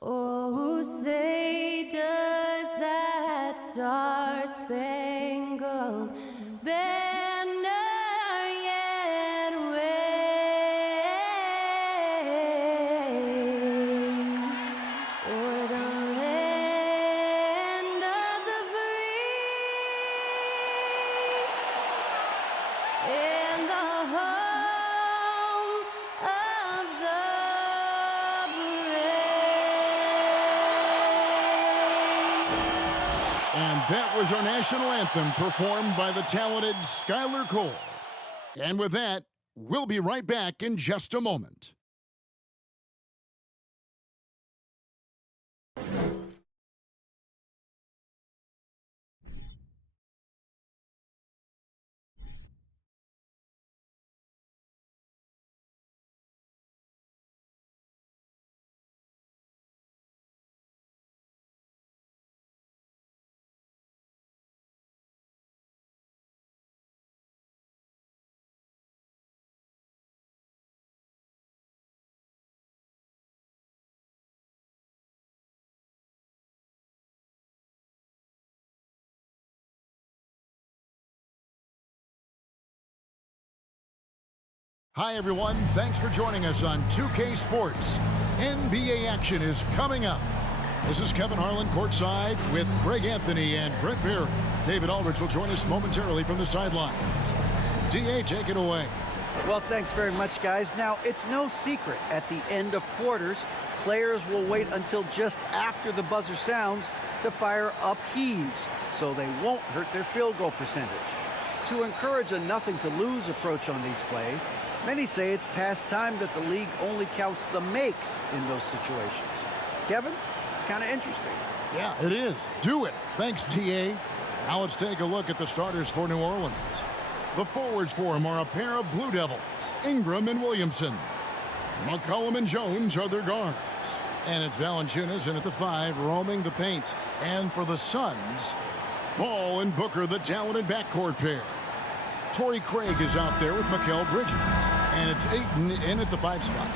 Oh, say does that star-spangled banner yet wave o'er the land of the free and the home of the And that was our national anthem performed by the talented Skylar Cole. And with that, we'll be right back in just a moment. Hi, everyone. Thanks for joining us on 2K Sports. NBA action is coming up. This is Kevin Harlan courtside with Greg Anthony and Brent Beard. David Aldridge will join us momentarily from the sidelines. DA, take it away. Well, thanks very much, guys. Now, it's no secret at the end of quarters, players will wait until just after the buzzer sounds to fire up heaves, so they won't hurt their field goal percentage. To encourage a nothing-to-lose approach on these plays, many say it's past time that the league only counts the makes in those situations. Kevin, it's kind of interesting. Yeah, it is. Do it. Thanks, TA. Now let's take a look at the starters for New Orleans. The forwards for them are a pair of Blue Devils, Ingram and Williamson. McCollum and Jones are their guards. And it's Valanciunas in at the 5, roaming the paint. And for the Suns, Ball and Booker, the talented backcourt pair. Torrey Craig is out there with Mikal Bridges. And it's Ayton in at the 5 spot.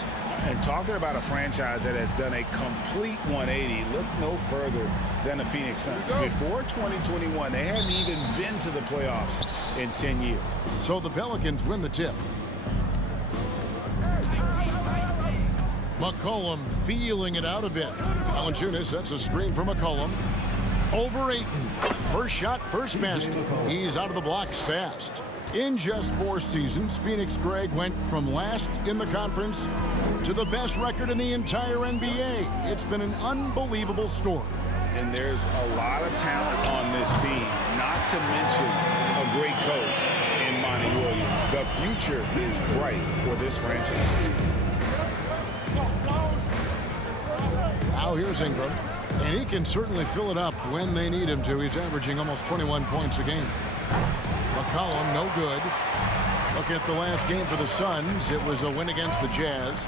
And talking about a franchise that has done a complete 180, look no further than the Phoenix Suns. Before 2021, they hadn't even been to the playoffs in 10 years. So the Pelicans win the tip. McCollum feeling it out a bit. Valanciunas sets a screen for McCollum. Over Ayton. First shot, first basket. He's out of the blocks fast. In just 4 seasons, Phoenix Greg went from last in the conference to the best record in the entire NBA. It's been an unbelievable story. And there's a lot of talent on this team, not to mention a great coach in Monty Williams. The future is bright for this franchise. Now here's Ingram. And he can certainly fill it up when they need him to. He's averaging almost 21 points a game. McCollum, no good. Look at the last game for the Suns. It was a win against the Jazz.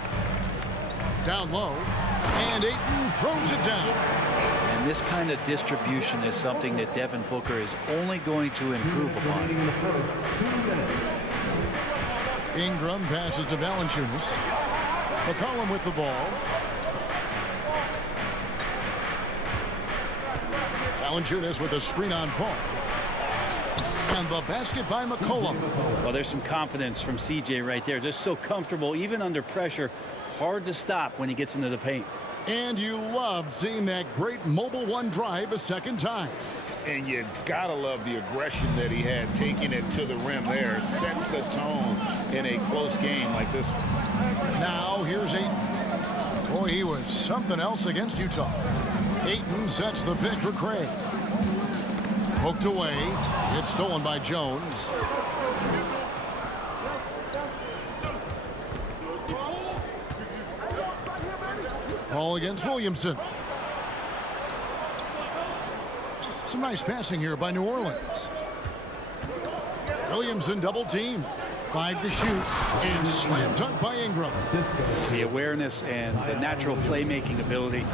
Down low. And Ayton throws it down. And this kind of distribution is something that Devin Booker is only going to improve upon. Ingram passes to Valanciunas. McCollum with the ball. Valanciunas with a screen on Paul. And the basket by McCollum. Well, there's some confidence from CJ right there. Just so comfortable, even under pressure. Hard to stop when he gets into the paint. And you love seeing that great mobile one drive a second time. And you gotta love the aggression that he had, taking it to the rim there. Sets the tone in a close game like this one. Now here's Ayton. Boy, he was something else against Utah. Ayton sets the pick for Craig. Poked away. It's stolen by Jones. Ball against Williamson. Some nice passing here by New Orleans. Williamson double team. 5 to shoot. And slam dunk by Ingram. The awareness and the natural playmaking ability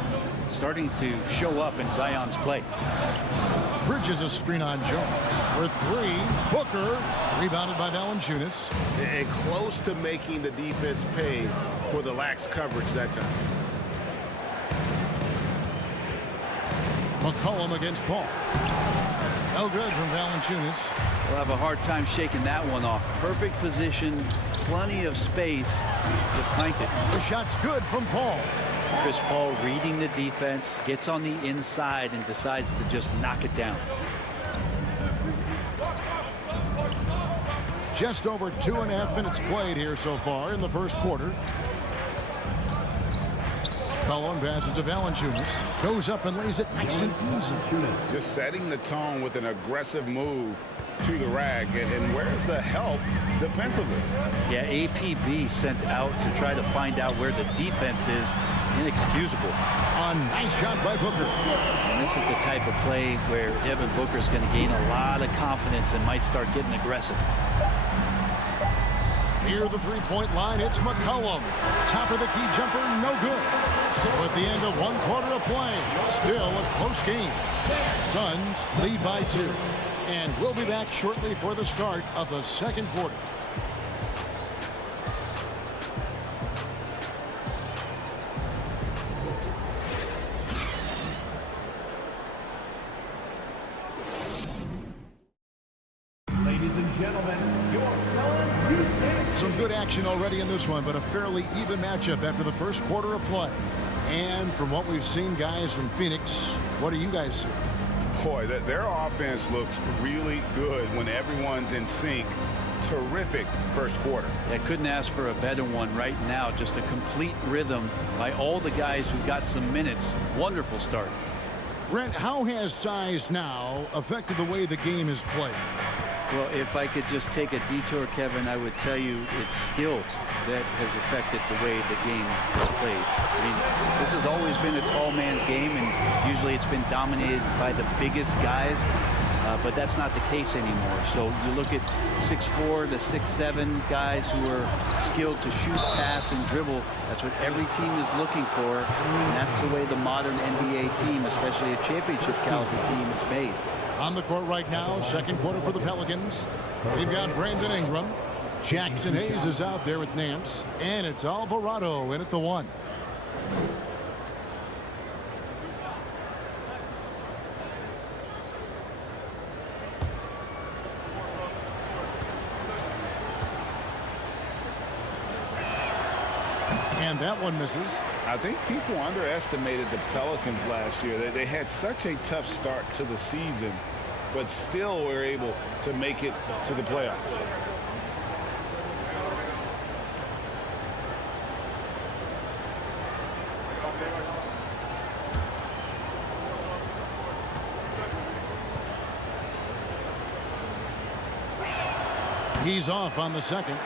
starting to show up in Zion's play. Bridges a screen on Jones. For 3, Booker. Rebounded by Valanciunas. And close to making the defense pay for the lax coverage that time. McCollum against Paul. No good from Valanciunas. We'll have a hard time shaking that one off. Perfect position, plenty of space. Just clanked it. The shot's good from Paul. Chris Paul reading the defense, gets on the inside and decides to just knock it down. Just over 2.5 minutes played here so far in the first quarter. McCollum passes to Valanciunas. Goes up and lays it nice and easy. Just setting the tone with an aggressive move to the rack. And where's the help defensively? Yeah, APB sent out to try to find out where the defense is. Inexcusable. A nice shot by Booker. And this is the type of play where Devin Booker is going to gain a lot of confidence and might start getting aggressive. Near the three-point line, it's McCollum. Top of the key jumper, no good. So at the end of one quarter of play, still a close game. Suns lead by 2. And we'll be back shortly for the start of the second quarter. Ladies and gentlemen, your Suns Houston. Some good action already in this one, but a fairly even matchup after the first quarter of play. And from what we've seen, guys, from Phoenix, what do you guys see? Boy, their offense looks really good when everyone's in sync. Terrific first quarter. I couldn't ask for a better one right now. Just a complete rhythm by all the guys who got some minutes. Wonderful start. Brent, how has size now affected the way the game is played? Well, if I could just take a detour, Kevin, I would tell you it's skill that has affected the way the game is played. I mean, this has always been a tall man's game, and usually it's been dominated by the biggest guys, but that's not the case anymore. So you look at 6'4" to 6'7" guys who are skilled to shoot, pass, and dribble. That's what every team is looking for, and that's the way the modern NBA team, especially a championship caliber team, is made. On the court right now, second quarter for the Pelicans. We've got Brandon Ingram. Jackson Hayes is out there with Nance. And it's Alvarado in at the 1. And that one misses. I think people underestimated the Pelicans last year. They had such a tough start to the season, but still were able to make it to the playoffs. He's off on the second.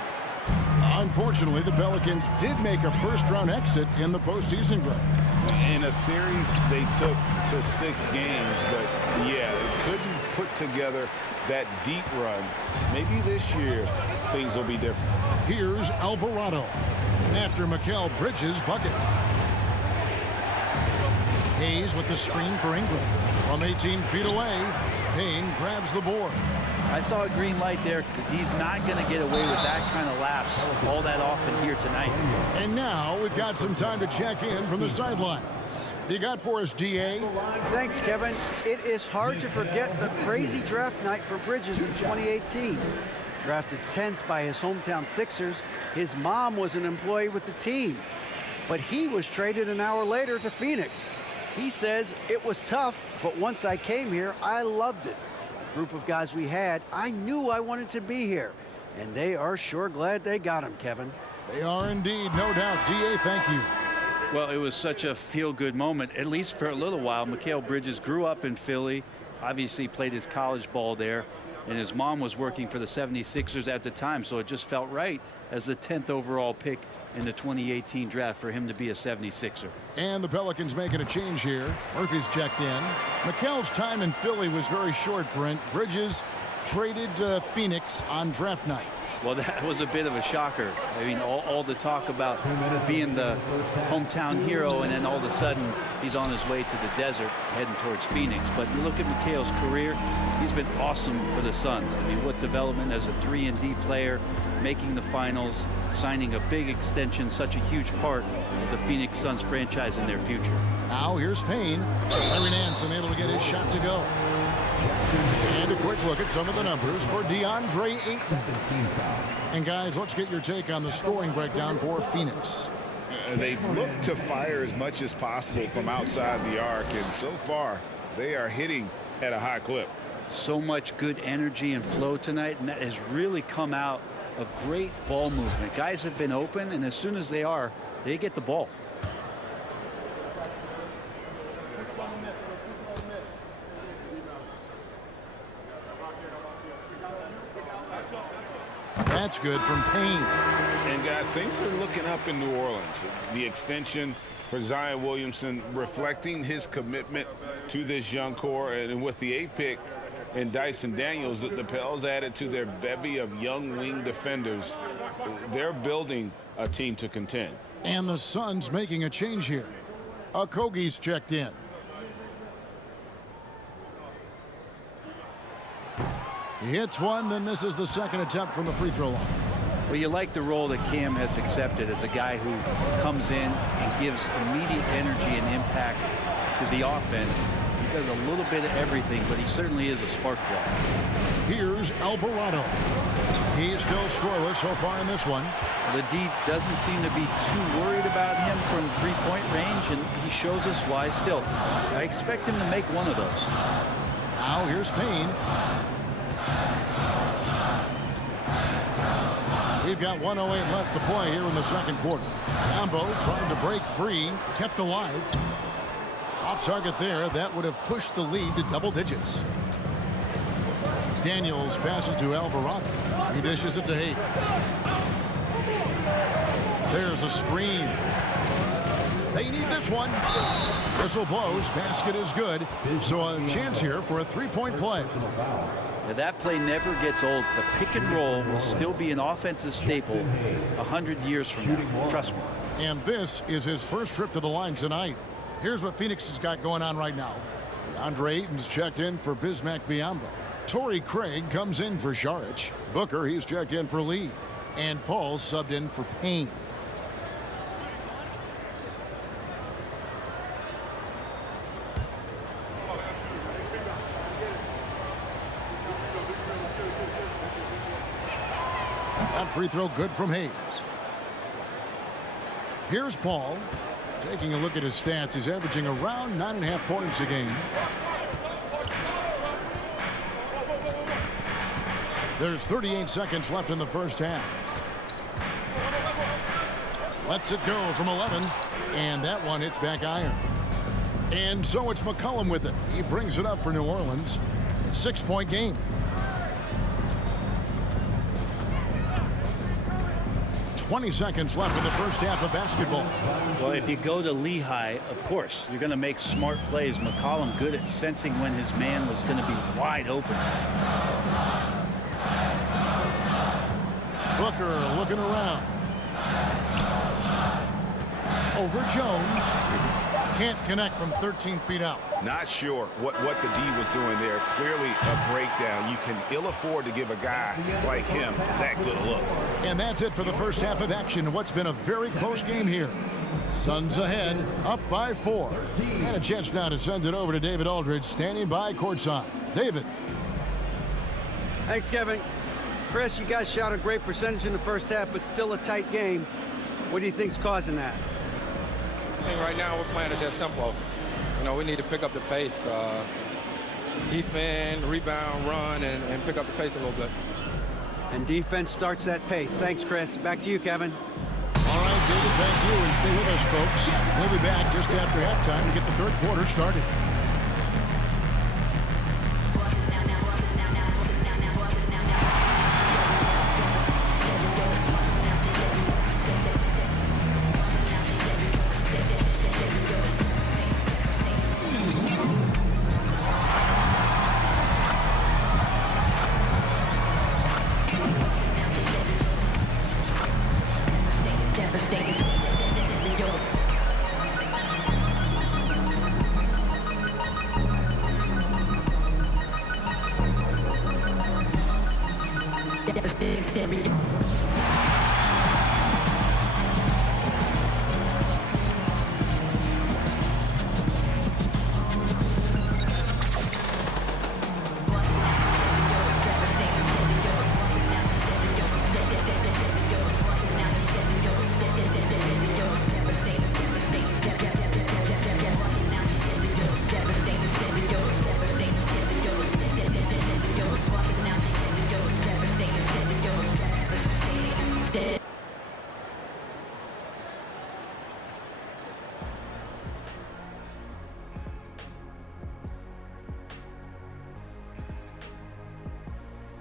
Unfortunately, the Pelicans did make a first-round exit in the postseason run. In a series they took to 6 games, but yeah, they couldn't put together that deep run. Maybe this year things will be different. Here's Alvarado after Mikal Bridges' bucket. Hayes with the screen for Ingram. From 18 feet away, Payne grabs the board. I saw a green light there. The D's not going to get away with that kind of lapse all that often here tonight. And now we've got some time to check in from the sidelines. You got for us, DA? Thanks, Kevin. It is hard to forget the crazy draft night for Bridges in 2018. Drafted 10th by his hometown Sixers, his mom was an employee with the team. But he was traded an hour later to Phoenix. He says, it was tough, but once I came here, I loved it. Group of guys we had, I knew I wanted to be here. And they are sure glad they got him, Kevin. They are indeed, no doubt. DA, thank you. Well, it was such a feel-good moment, at least for a little while. Mikal Bridges grew up in Philly, obviously played his college ball there, and his mom was working for the 76ers at the time, so it just felt right as the 10th overall pick in the 2018 draft for him to be a 76er. And the Pelicans making a change here. Murphy's checked in. Mikal's time in Philly was very short, Brent. Bridges traded to Phoenix on draft night. Well, that was a bit of a shocker. I mean, all the talk about being the hometown hero, and then all of a sudden he's on his way to the desert heading towards Phoenix. But you look at Mikal's career, he's been awesome for the Suns. I mean, what development as a 3-and-D player, making the finals, signing a big extension, such a huge part of the Phoenix Suns franchise in their future. Now here's Payne. Larry Nance unable to get his shot to go. And a quick look at some of the numbers for DeAndre Ayton. 17 foul. And guys, let's get your take on the scoring breakdown for Phoenix. They've looked to fire as much as possible from outside the arc, and so far they are hitting at a high clip. So much good energy and flow tonight, and that has really come out of great ball movement. Guys have been open, and as soon as they are, they get the ball. That's good from Payne. And guys, things are looking up in New Orleans. The extension for Zion Williamson reflecting his commitment to this young core, and with the 8th pick and Dyson Daniels, the Pels added to their bevy of young wing defenders. They're building a team to contend. And the Suns making a change here. Okogie's checked in. He hits one, then misses the second attempt from the free throw line. Well, you like the role that Cam has accepted as a guy who comes in and gives immediate energy and impact to the offense. He does a little bit of everything, but he certainly is a spark plug. Here's Alvarado. He's still scoreless so far in this one. The D doesn't seem to be too worried about him from three-point range, and he shows us why still. I expect him to make one of those. Now here's Payne. We've got 1:08 left to play here in the second quarter. Ambo trying to break free, kept alive. Off target there, that would have pushed the lead to double digits. Daniels passes to Alvarado. He dishes it to Hayes. There's a screen. They need this one. Whistle blows, basket is good. So a chance here for a three-point play. Now that play never gets old. The pick and roll will still be an offensive staple 100 years from now. Trust me. And this is his first trip to the line tonight. Here's what Phoenix has got going on right now. DeAndre Ayton's checked in for Bismack Biyombo. Torrey Craig comes in for Saric. Booker, he's checked in for Lee. And Paul subbed in for Payne. That free throw good from Hayes. Here's Paul. Taking a look at his stats, he's averaging around 9.5 points a game. There's 38 seconds left in the first half. Lets it go from 11, and that one hits back iron. And so it's McCollum with it. He brings it up for New Orleans. 6-point game. 20 seconds left in the first half of basketball. Well, if you go to Lehigh, of course, you're going to make smart plays. McCollum good at sensing when his man was going to be wide open. Booker looking around. Over Jones. Can't connect from 13 feet out. Not sure what the D was doing there. Clearly a breakdown. You can ill afford to give a guy like him that good look. And that's it for the first half of action. What's been a very close game here. Suns ahead, up by 4. And a chance now to send it over to David Aldridge, standing by courtside. David. Thanks, Kevin. Chris, you guys shot a great percentage in the first half, but still a tight game. What do you think's causing that? I think right now we're playing at that tempo. You know, we need to pick up the pace. Defend, rebound, run, and pick up the pace a little bit. And defense starts that pace. Thanks, Chris. Back to you, Kevin. All right, David, thank you. And stay with us, folks. We'll be back just after halftime to get the third quarter started.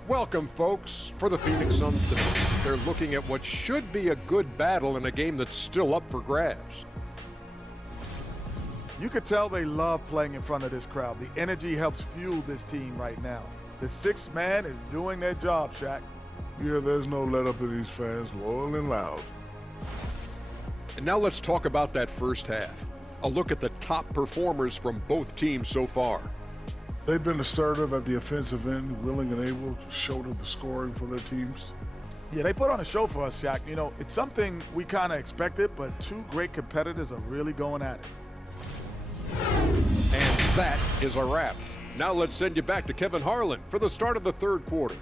Welcome, folks. For the Phoenix Suns tonight, they're looking at what should be a good battle in a game that's still up for grabs. You could tell they love playing in front of this crowd. The energy helps fuel this team right now. The sixth man is doing their job, Shaq. Yeah, there's no let up in these fans, loyal and loud. And now let's talk about that first half. A look at the top performers from both teams so far. They've been assertive at the offensive end, willing and able to shoulder the scoring for their teams. Yeah, they put on a show for us, Shaq. You know, it's something we kind of expected, but two great competitors are really going at it. And that is a wrap. Now let's send you back to Kevin Harlan for the start of the third quarter.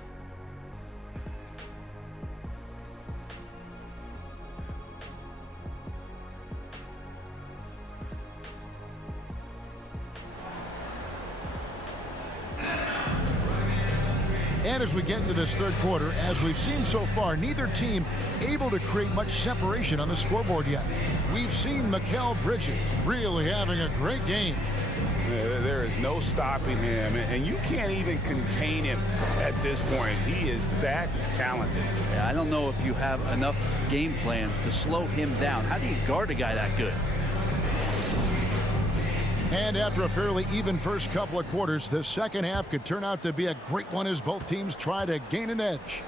And as we get into this third quarter, as we've seen so far, neither team able to create much separation on the scoreboard yet. We've seen Mikal Bridges really having a great game. There is no stopping him, and you can't even contain him at this point. He is that talented. Yeah, I don't know if you have enough game plans to slow him down. How do you guard a guy that good? And after a fairly even first couple of quarters, the second half could turn out to be a great one as both teams try to gain an edge.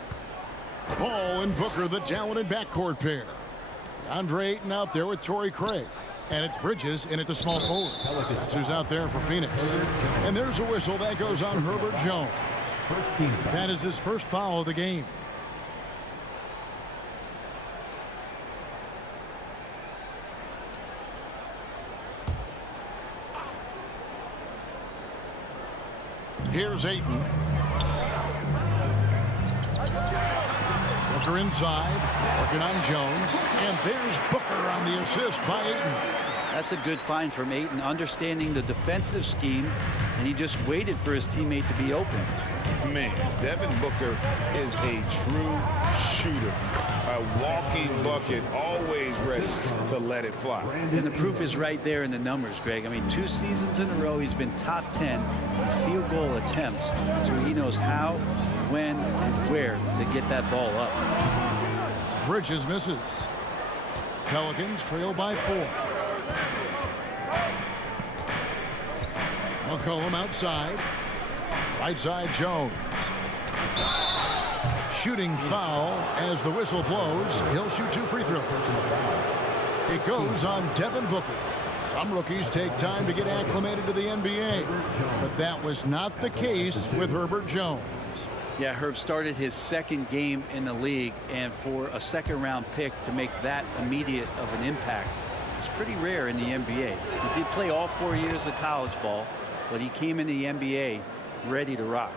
Paul and Booker, the talented backcourt pair. Andre Ayton out there with Torrey Craig. And it's Bridges in at the small forward. That's who's out there for Phoenix. And there's a whistle that goes on Herbert Jones. That is his first foul of the game. Here's Ayton. Booker inside, working on Jones, and there's Booker on the assist by Ayton. That's a good find from Ayton, understanding the defensive scheme, and he just waited for his teammate to be open. Man, Devin Booker is a true shooter, a walking bucket, always ready to let it fly. And the proof is right there in the numbers, Greg. I mean, 2 seasons in a row, he's been top 10 in field goal attempts, so he knows how, when, and where to get that ball up. Bridges misses. Pelicans trail by 4. McCollum outside. Right side Jones. Shooting foul as the whistle blows. He'll shoot 2 free throws. It goes on Devin Booker. Some rookies take time to get acclimated to the NBA, but that was not the case with Herbert Jones. Yeah, Herb started his second game in the league, and for a second-round pick to make that immediate of an impact, it's pretty rare in the NBA. He did play all 4 years of college ball, but he came in the NBA ready to rock.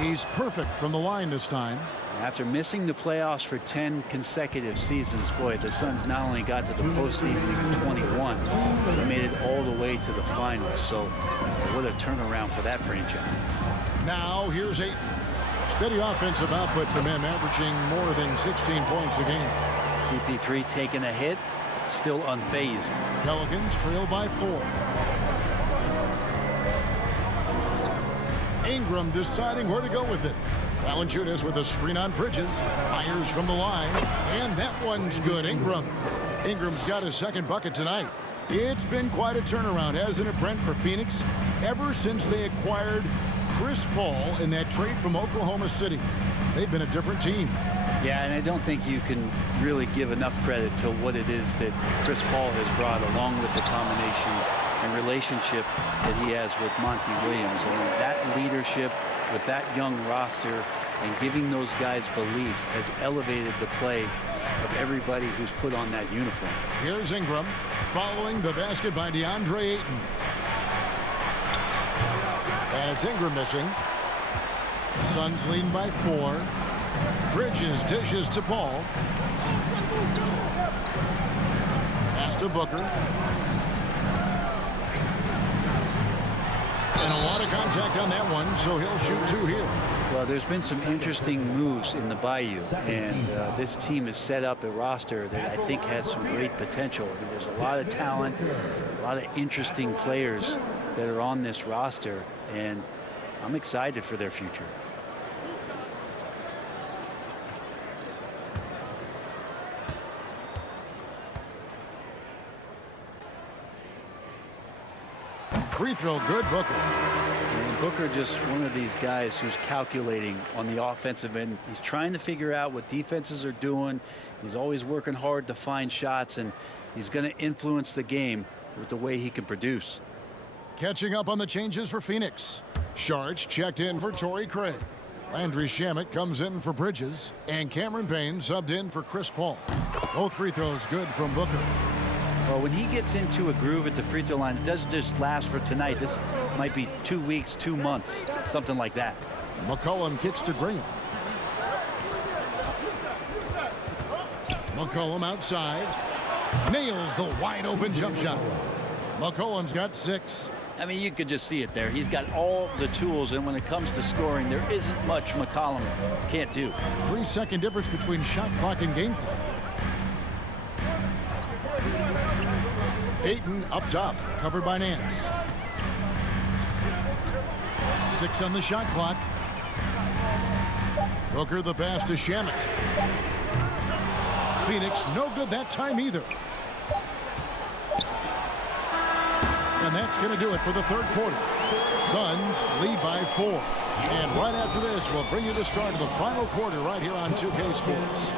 He's perfect from the line this time. After missing the playoffs for 10 consecutive seasons, boy, the Suns not only got to the postseason in 21, they made it all the way to the finals. So what a turnaround for that franchise. Now here's Ayton. Steady offensive output from him, averaging more than 16 points a game. CP3 taking a hit, still unfazed. Pelicans trail by 4. Ingram deciding where to go with it. Valanciunas with a screen on Bridges. Fires from the line. And that one's good. Ingram's got his second bucket tonight. It's been quite a turnaround, hasn't it, Brent, for Phoenix? Ever since they acquired Chris Paul in that trade from Oklahoma City, they've been a different team. Yeah, and I don't think you can really give enough credit to what it is that Chris Paul has brought, along with the combination and relationship that he has with Monty Williams. And that leadership with that young roster and giving those guys belief has elevated the play of everybody who's put on that uniform. Here's Ingram following the basket by DeAndre Ayton. And it's Ingram missing. Suns leading by 4. Bridges dishes to Paul. Pass to Booker. And a lot of contact on that one, so he'll shoot 2 here. Well, Well, there's been some interesting moves in the Bayou, and this team has set up a roster that I think has some great potential. I mean, there's a lot of talent, a lot of interesting players that are on this roster, and I'm excited for their future. Free throw good, Booker. And Booker just one of these guys who's calculating on the offensive end. He's trying to figure out what defenses are doing. He's always working hard to find shots, and he's going to influence the game with the way he can produce. Catching up on the changes for Phoenix. Sharch checked in for Torrey Craig. Landry Shamet comes in for Bridges, and Cameron Payne subbed in for Chris Paul. Both free throws good from Booker. Well, when he gets into a groove at the free throw line, it doesn't just last for tonight. This might be 2 weeks, 2 months, something like that. McCollum kicks to Graham. McCollum outside. Nails the wide open jump shot. McCollum's got 6. I mean, you could just see it there. He's got all the tools, and when it comes to scoring, there isn't much McCollum can't do. 3-second difference between shot clock and game clock. Ayton up top, covered by Nance. 6 on the shot clock. Booker the pass to Shamet. Phoenix no good that time either. And that's going to do it for the third quarter. Suns lead by 4. And right after this, we'll bring you the start of the final quarter right here on 2K Sports.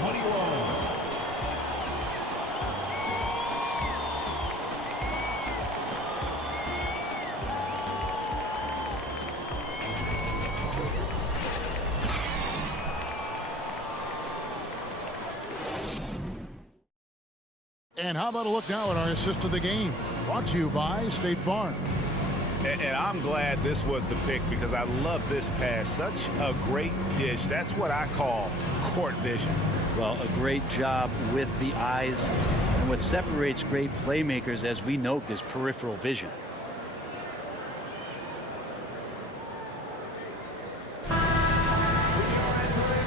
21. And how about a look now at our assist of the game? Brought to you by State Farm. And I'm glad this was the pick because I love this pass. Such a great dish. That's what I call court vision. Well, a great job with the eyes. And what separates great playmakers, as we note, is peripheral vision.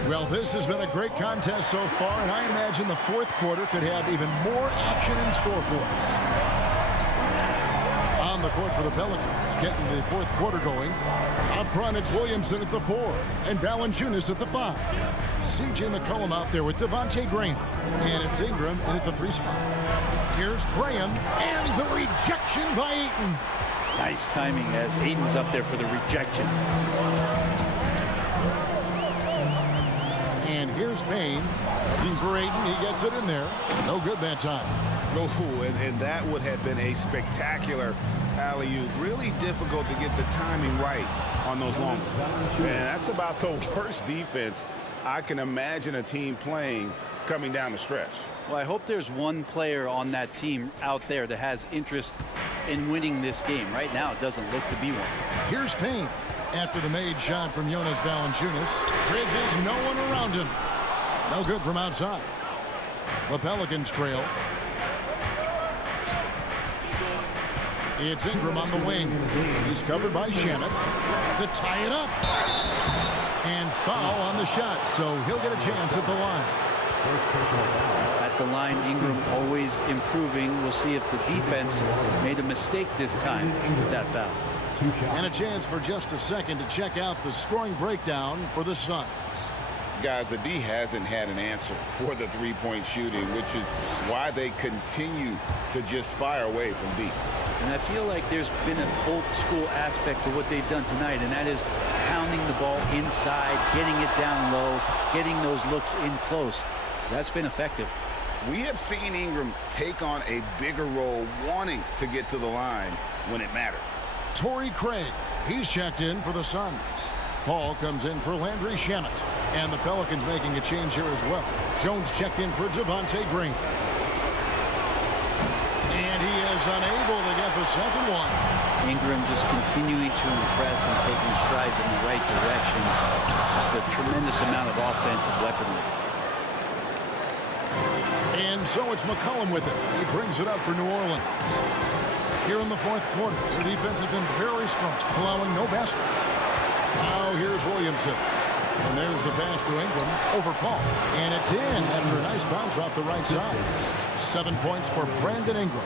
Well, this has been a great contest so far, and I imagine the fourth quarter could have even more action in store for us. On the court for the Pelicans, getting the fourth quarter going. Up front, it's Williamson at the 4 and Valanciunas at the 5. C.J. McCollum out there with Devontae Graham. And it's Ingram in at the 3 spot. Here's Graham, and the rejection by Ayton. Nice timing as Ayton's up there for the rejection. And here's Payne. Looking for Ayton. He gets it in there. No good that time. Oh, and that would have been a spectacular alley-oop. Really difficult to get the timing right on those long ones. And that's about the worst defense I can imagine a team playing coming down the stretch. Well, I hope there's one player on that team out there that has interest in winning this game. Right now, it doesn't look to be one. Here's Payne. After the made shot from Jonas Valanciunas. Bridges, no one around him. No good from outside. The Pelicans trail. It's Ingram on the wing. He's covered by Shamet to tie it up. And foul on the shot, so he'll get a chance at the line. At the line, Ingram always improving. We'll see if the defense made a mistake this time with that foul. And a chance for just a second to check out the scoring breakdown for the Suns. Guys, the D hasn't had an answer for the three-point shooting, which is why they continue to just fire away from deep. And I feel like there's been an old-school aspect to what they've done tonight, and that is pounding the ball inside, getting it down low, getting those looks in close. That's been effective. We have seen Ingram take on a bigger role, wanting to get to the line when it matters. Torrey Craig, he's checked in for the Suns. Paul comes in for Landry Shamet. And the Pelicans making a change here as well. Jones checked in for Devontae Graham. And he is unable to get the second one. Ingram just continuing to impress and taking strides in the right direction. Just a tremendous amount of offensive weaponry. And so it's McCollum with it. He brings it up for New Orleans. Here in the fourth quarter, their defense has been very strong, allowing no baskets. Now here's Williamson. And there's the pass to Ingram over Paul. And it's in after a nice bounce off the right side. 7 points for Brandon Ingram.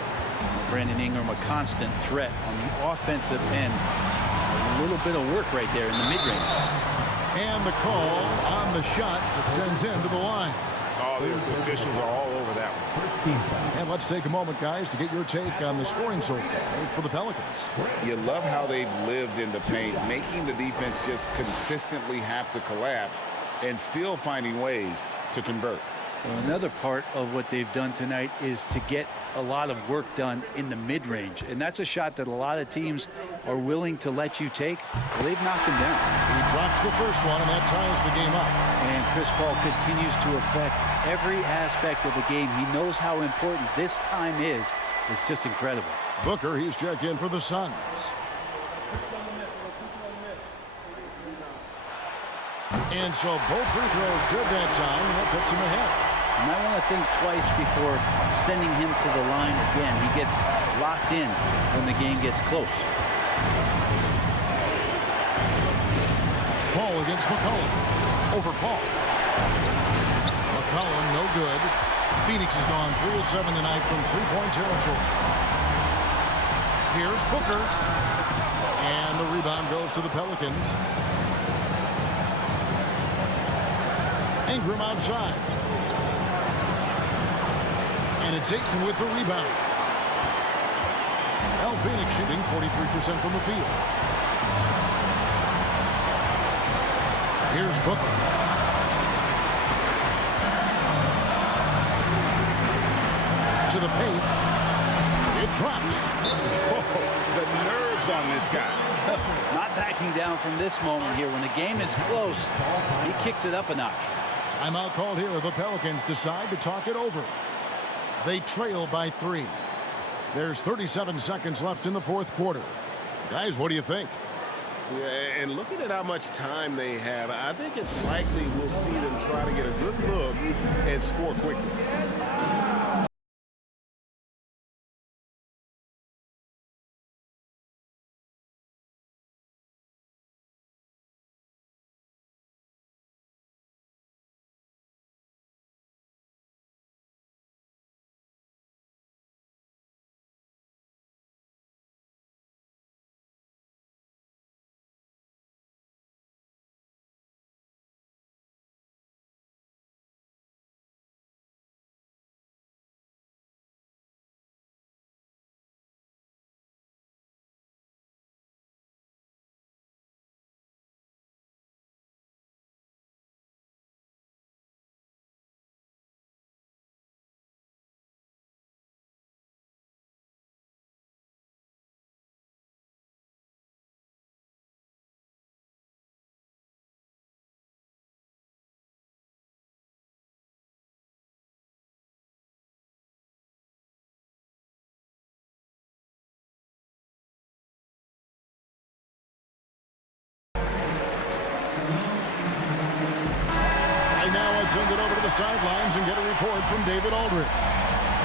Brandon Ingram, a constant threat on the offensive end. A little bit of work right there in the mid-range. And the call on the shot that sends him to the line. Oh, the officials are all over that one. And let's take a moment, guys, to get your take on the scoring so far for the Pelicans. You love how they've lived in the paint, making the defense just consistently have to collapse and still finding ways to convert. Well, another part of what they've done tonight is to get a lot of work done in the mid-range. And that's a shot that a lot of teams are willing to let you take. Well, they've knocked him down. He drops the first one, and that ties the game up. And Chris Paul continues to affect every aspect of the game. He knows how important this time is. It's just incredible. Booker, he's checked in for the Suns. And so both free throws good that time, and that puts him ahead. You might want to think twice before sending him to the line again. He gets locked in when the game gets close. Paul against McCollum. Over Paul. McCollum, no good. Phoenix has gone 3 of 7 tonight from three-point territory. Here's Booker. And the rebound goes to the Pelicans. Ingram outside. And it's Ayton with the rebound. Phoenix shooting 43% from the field. Here's Booker. To the paint. It drops. Oh, the nerves on this guy. Not backing down from this moment here. When the game is close, he kicks it up a notch. Timeout called here. The Pelicans decide to talk it over. They trail by 3. There's 37 seconds left in the fourth quarter. Guys, what do you think? Yeah, and looking at how much time they have, I think it's likely we'll see them try to get a good look and score quickly. Send it over to the sidelines and get a report from David Aldridge.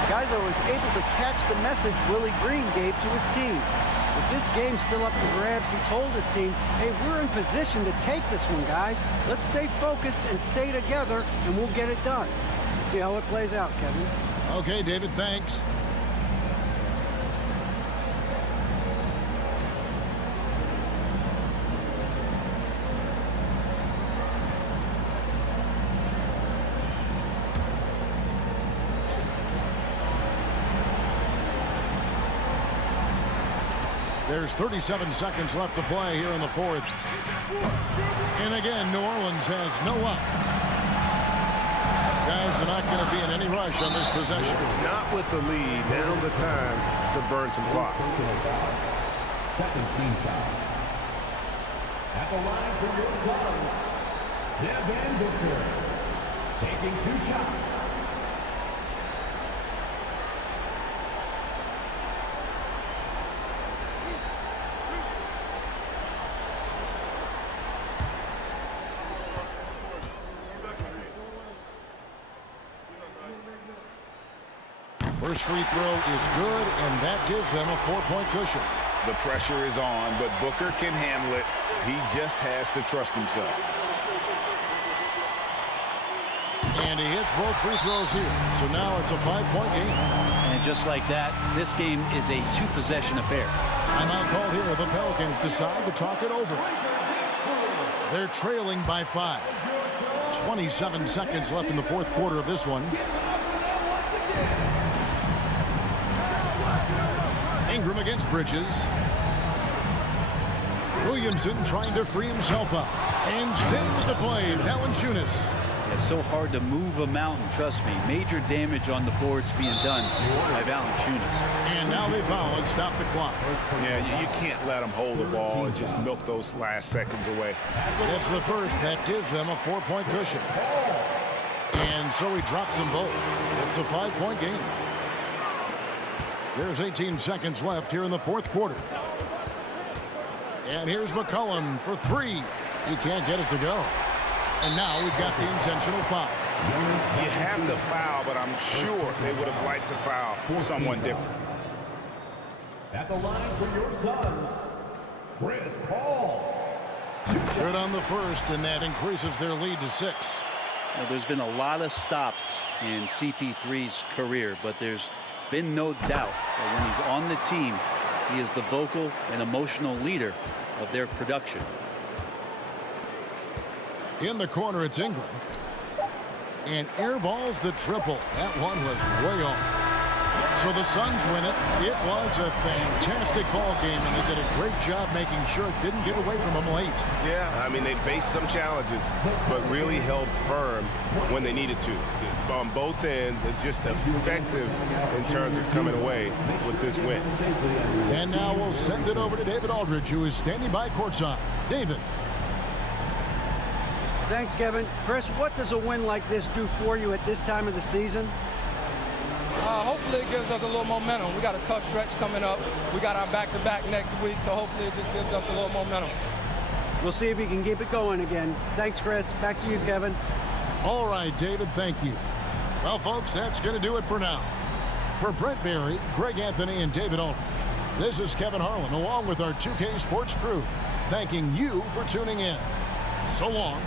Guys, I was able to catch the message Willie Green gave to his team. With this game still up for grabs, he told his team, hey, we're in position to take this one, guys. Let's stay focused and stay together, and we'll get it done. We'll see how it plays out, Kevin. Okay, David, thanks. There's 37 seconds left to play here in the fourth. And again, New Orleans has no up. Guys are not going to be in any rush on this possession. Not with the lead. Now's the time to burn some clock. Second team foul. At the line for your Suns, Devin Booker. Taking 2 shots. First free throw is good, and that gives them a 4-point cushion. The pressure is on, but Booker can handle it. He just has to trust himself. And he hits both free throws here. So now it's a 5-point game. And just like that, this game is a two-possession affair. Timeout called here. The Pelicans decide to talk it over. They're trailing by 5. 27 seconds left in the fourth quarter of this one. Ingram against Bridges. Williamson trying to free himself up. And stays the play. Valanciunas. It's so hard to move a mountain, trust me. Major damage on the boards being done by Valanciunas. And now they foul and stop the clock. Yeah, you can't let them hold the ball and just milk those last seconds away. That's the first. That gives them a 4-point cushion. And so he drops them both. It's a 5-point game. There's 18 seconds left here in the fourth quarter. And here's McCollum for 3. He can't get it to go. And now we've got the intentional foul. You have the foul, but I'm sure they would have liked to foul someone different. At the line for your Suns, Chris Paul. Good on the first, and that increases their lead to 6. Well, there's been a lot of stops in CP3's career, but there's been no doubt that when he's on the team, he is the vocal and emotional leader of their production. In the corner, it's Ingram. And airballs the triple. That one was way off. So the Suns win it. It was a fantastic ball game, and they did a great job making sure it didn't get away from them late. Yeah, I mean, they faced some challenges, but really held firm when they needed to. On both ends, it's just effective in terms of coming away with this win. And now we'll send it over to David Aldridge, who is standing by courtside. David. Thanks, Kevin. Chris, what does a win like this do for you at this time of the season? Hopefully it gives us a little momentum. We got a tough stretch coming up. We got our back-to-back next week, so hopefully it just gives us a little momentum. We'll see if he can keep it going again. Thanks, Chris. Back to you, Kevin. All right, David, thank you. Well, folks, that's going to do it for now. For Brent Berry, Greg Anthony, and David Aldridge, this is Kevin Harlan, along with our 2K Sports crew, thanking you for tuning in. So long.